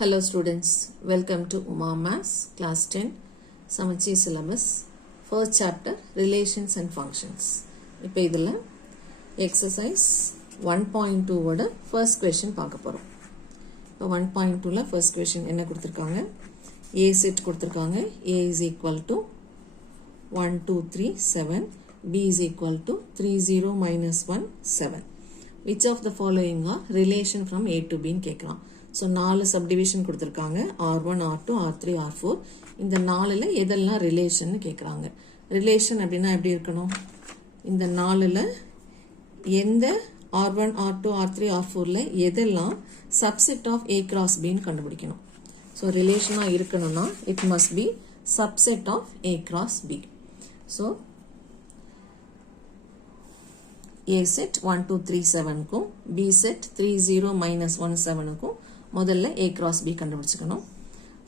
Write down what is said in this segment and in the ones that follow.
Hello students, welcome to Uma Maths class 10 Samachi syllabus first chapter relations and functions. இப்போ இதில் exercise 1.2 ஓட first question பார்க்க போகிறோம். இப்போ 1.2ல first question என்ன கொடுத்துருக்காங்க? A set கொடுத்துருக்காங்க. A is equal to 1, 2, 3, 7. B is equal to 3, 0, minus 1, 7. Which of the following are relation from A to B ன்னு கேட்குறான். ஸோ 4 சப்டிவிஷன் கொடுத்துருக்காங்க. R1, R2, R3, R4. இந்த 4ல் எதெல்லாம் ரிலேஷன்னு கேட்குறாங்க. ரிலேஷன் அப்படின்னா எப்படி இருக்கணும்? இந்த 4ல் எந்த R1, R2, R3, R4ல் எதெல்லாம் சப்செட் ஆஃப் A cross Bன்னு கண்டுபிடிக்கணும். ஸோ ரிலேஷனாக இருக்கணும்னா it must be subset of A cross B. So A set 1, 2, 3, 7க்கும் B set 3, 0, minus 1, 7க்கும் முதல்ல A cross B கண்டுபிடிச்சுக்கணும்.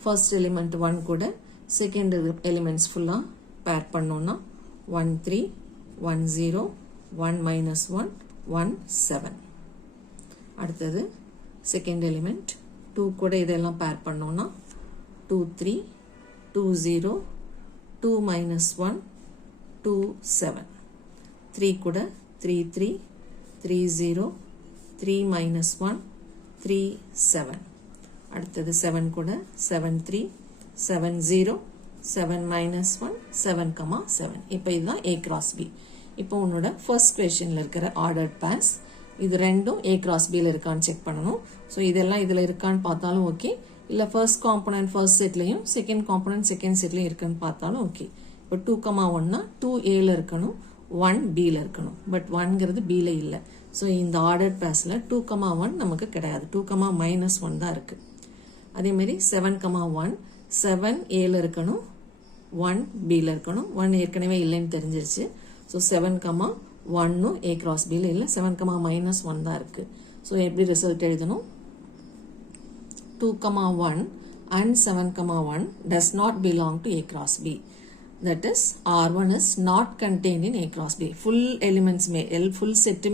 ஃபர்ஸ்ட் எலிமெண்ட் 1 கூட செகண்ட் எலிமெண்ட்ஸ் ஃபுல்லாக பேர் பண்ணோன்னா 1, 3, 1, 0, 1, minus 1, 1, 7. அடுத்தது செகண்ட் எலிமெண்ட் 2 கூட இதெல்லாம் பேர் பண்ணோன்னா 2, 3, 2, 0, 2, minus 1, 2, 7. 3 கூட 3, 3, 3, 0, 3, minus 1, 3, 7. அடுத்தது 7 கூட 7, 3, 7, 0, 7, minus 1, 7, 7. இப்போ இதுதான் A cross B. இப்போ உன்னோட ஃபர்ஸ்ட் கொஸ்டினில் இருக்கிற ஆர்டர்ட் பேர்ஸ் இது ரெண்டும் A cross Bயில் இருக்கான்னு செக் பண்ணணும். ஸோ இதெல்லாம் இதில் இருக்கான்னு பார்த்தாலும் ஓகே, இல்லை ஃபர்ஸ்ட் காம்பனன்ட் ஃபர்ஸ்ட் செட்லையும் செகண்ட் காம்பனன்ட் செகண்ட் செட்லையும் இருக்குன்னு பார்த்தாலும் ஓகே. இப்போ 2, 1னா 2 Aல இருக்கணும், 1 Bயில் இருக்கணும். பட் 1ங்கிறது Bயில் இல்லை. ஸோ இந்த ஆர்டர்ட் பேர்ஸில் 2, 1 நமக்கு கிடையாது. 2, minus 1 தான் இருக்குது. அதேமாரி 7, 1 7 Aல இருக்கணும், 1 Bயில் இருக்கணும். 1 ஏற்கனவே இல்லைன்னு தெரிஞ்சிருச்சு. ஸோ 7, 1னும் A cross Bயில் இல்லை. 7, minus 1 தான் இருக்குது. ஸோ எப்படி ரிசல்ட் எழுதணும்? 2, 1 and 7, 1 does not belong to A cross B. That is R1 is not contained in A cross B. Full elements full set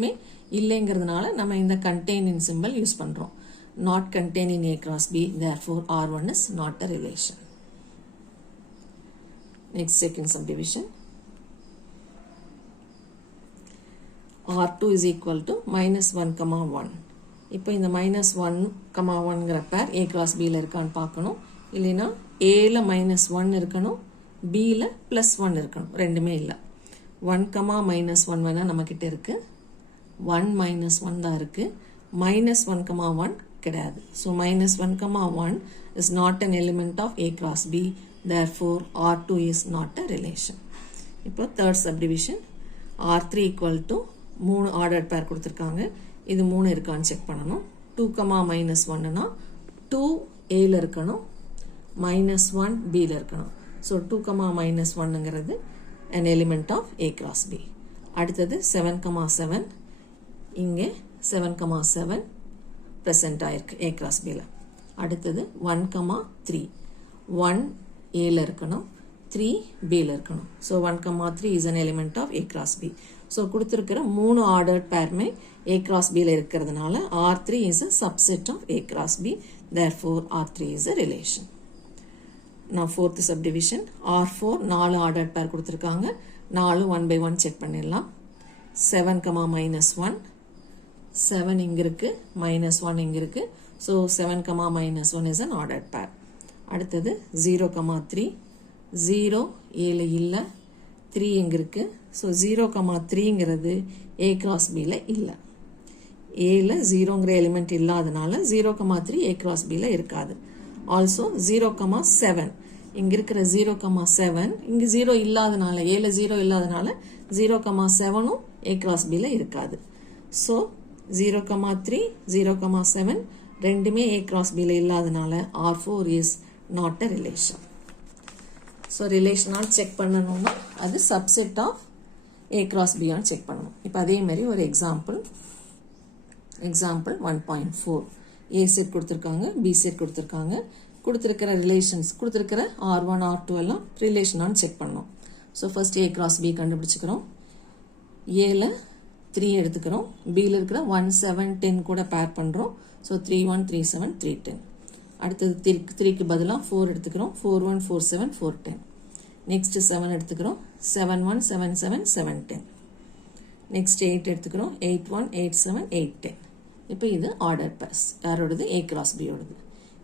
இல்லைங்கிறதுனால நம்ம இந்த contain in symbol யூஸ் பண்றோம். Not contained in A cross B, therefore R1 is not a relation. Next second subdivision. R2 is equal to minus 1, 1. இப்போ இந்த minus 1, 1ங்கிற பேர் A cross Bயில் இருக்கான்னு பார்க்கணும். இல்லைன்னா Aல minus 1 இருக்கணும், Bயில் plus 1 இருக்கணும். ரெண்டுமே இல்லை. 1, minus 1 வேணா நம்மக்கிட்ட இருக்கு. 1, minus 1 தான் இருக்கு. minus 1, 1 கிடையாது. So minus 1, 1 is not an element of A cross B. Therefore R2 is not a relation. இப்போ third subdivision. R3 equal to 3 ordered பேர் கொடுத்துருக்காங்க. இது 3 இருக்கான்னு செக் பண்ணணும். 2, minus 1னா 2 Aல இருக்கணும், minus 1 Bயில் இருக்கணும். So 2, minus 1ங்கிறது an element of A cross B. அடுத்தது 7, 7 இங்கே 7, 7 present ஆயிருக்கு A cross Bயில். அடுத்தது 1, 3 1 Aல இருக்கணும், 3 Bயில் இருக்கணும். So 1, 3 is an element of A cross B. So கொடுத்துருக்கிற 3 ஆர்டர்ட் பேருமே A cross Bயில் இருக்கிறதுனால R3 is a subset of A cross B. Therefore R3 is a relation. Now fourth subdivision. R4 4 ordered பேர் கொடுத்துருக்காங்க. 4 1 by 1 check பண்ணிடலாம். 7, minus 1 7 இங்க இருக்கு, minus 1 இங்க இருக்கு. So 7, minus 1 is an ordered pair. அடுத்தது 0, 3 0 ஏல இல்லை, 3 இங்க இருக்கு. ஸோ 0, 3ங்கிறது A cross Bயில் இல்லை. ஏல 0ங்கிற எலிமெண்ட் இல்லாதனால 0, 3 A cross Bயில் இருக்காது. ஆல்சோ 0, 7 இங்க இருக்கிற 0, 7 இங்க 0 இல்லாதனால ஏல 0 இல்லாதனால 0, 7ம் A cross Bயில் இருக்காது. ஸோ 0, 3 0, 7 ரெண்டுமே A cross Bயில் இல்லாதனால R4 is not a relation. So ரிலேஷனால் செக் பண்ணணும்னா அது subset of A cross B ஆன்னு செக் பண்ணணும். இப்போ அதே மாதிரி ஒரு எக்ஸாம்பிள் 1.4 A செட் கொடுத்துருக்காங்க, B செட் கொடுத்துருக்காங்க. கொடுத்துருக்கிற ரிலேஷன்ஸ் கொடுத்துருக்கிற R1 R2 எல்லாம் ரிலேஷனான்னு செக் பண்ணணும். So first A cross B கண்டுபிடிச்சிக்கிறோம். ஏல 3 எடுத்துக்கிறோம், Bயில் இருக்கிற 1, 7, 10 கூட பேர் பண்ணுறோம். ஸோ 3, 1, 3, 7, 3, 10. அடுத்தது 3க்கு பதிலாக 4 எடுத்துக்கிறோம். 4 1 4 7 4 10. நெக்ஸ்ட் 7 எடுத்துக்கிறோம். 7 1 7 7 7 10. நெக்ஸ்ட் 8 எடுத்துக்கிறோம். 8 1 8 7 8 10. இப்போ இது ஆர்டர் பேர்ஸ். யாரோடது? A cross B யோடது.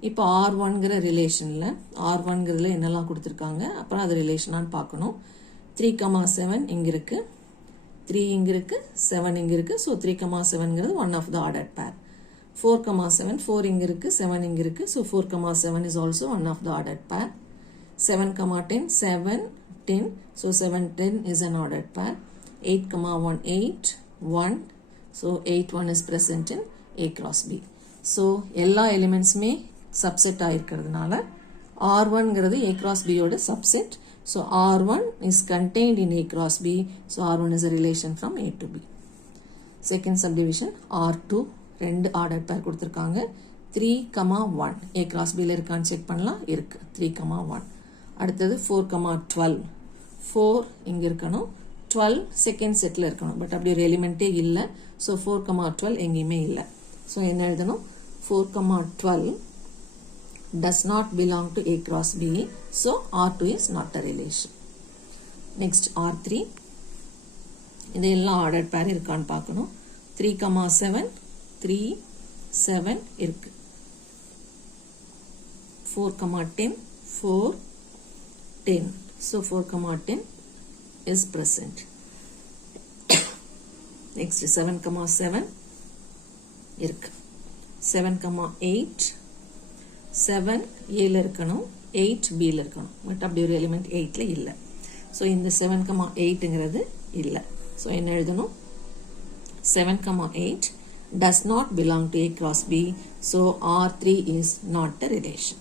இப்போ R1ங்கிற ரிலேஷனில் R1ங்கிறதுல என்னெல்லாம் கொடுத்துருக்காங்க, அப்புறம் அது ரிலேஷனான்னு பார்க்கணும். 3,7 இங்கே இருக்குது, 3 இங்கே இருக்குது, 7 இங்கே இருக்குது. ஸோ 3,7ங்கிறது one of the order pair. 4,7 4 இங்கே இருக்குது, 7 இங்கே இருக்குது. So 4,7 is also one of the order pair. 7,10 7 10. So 7 10 is an ordered pair. 8,1 8 1. So 8 1 is present in A cross B. So எல்லா எலிமெண்ட்ஸுமே சப்செட் ஆகிருக்கிறதுனால R1ங்கிறது A cross B யோட சப்செட். So R1 is contained in A cross B. So R1 is a relation from A to B. Second subdivision R2 ரெண்டு order பேர் கொடுத்துருக்காங்க. 3,1 A cross Bயில் இருக்கான்னு செக் பண்ணலாம். இருக்குது 3,1. அடுத்தது 4,12. 4 இங்கே இருக்கணும், 12 செகண்ட் செட்டில் இருக்கணும். பட் அப்படி ஒரு எலிமெண்ட்டே இல்லை. ஸோ 4,12 எங்கேயுமே இல்லை. ஸோ என்ன எழுதணும்? 4,12 does not belong to A cross B. So R2 is not a relation. Next R3. இது எல்லாம் ஆர்டர் பேர் இருக்கான்னு பார்க்கணும். 3,7 3 7 இருக்கு. 4,10 4 10. So 4,10 is present. Next 7,7 இருக்கு. 7,8 7 Aல இருக்கணும், 8 Bல இருக்கணும். பட் அப்படி ஒரு எலிமெண்ட் 8ல இல்லை. ஸோ இந்த 7,8ங்கிறது இல்லை. ஸோ என்ன எழுதணும்? 7,8 does not belong to A cross B. So R3 is not a relation.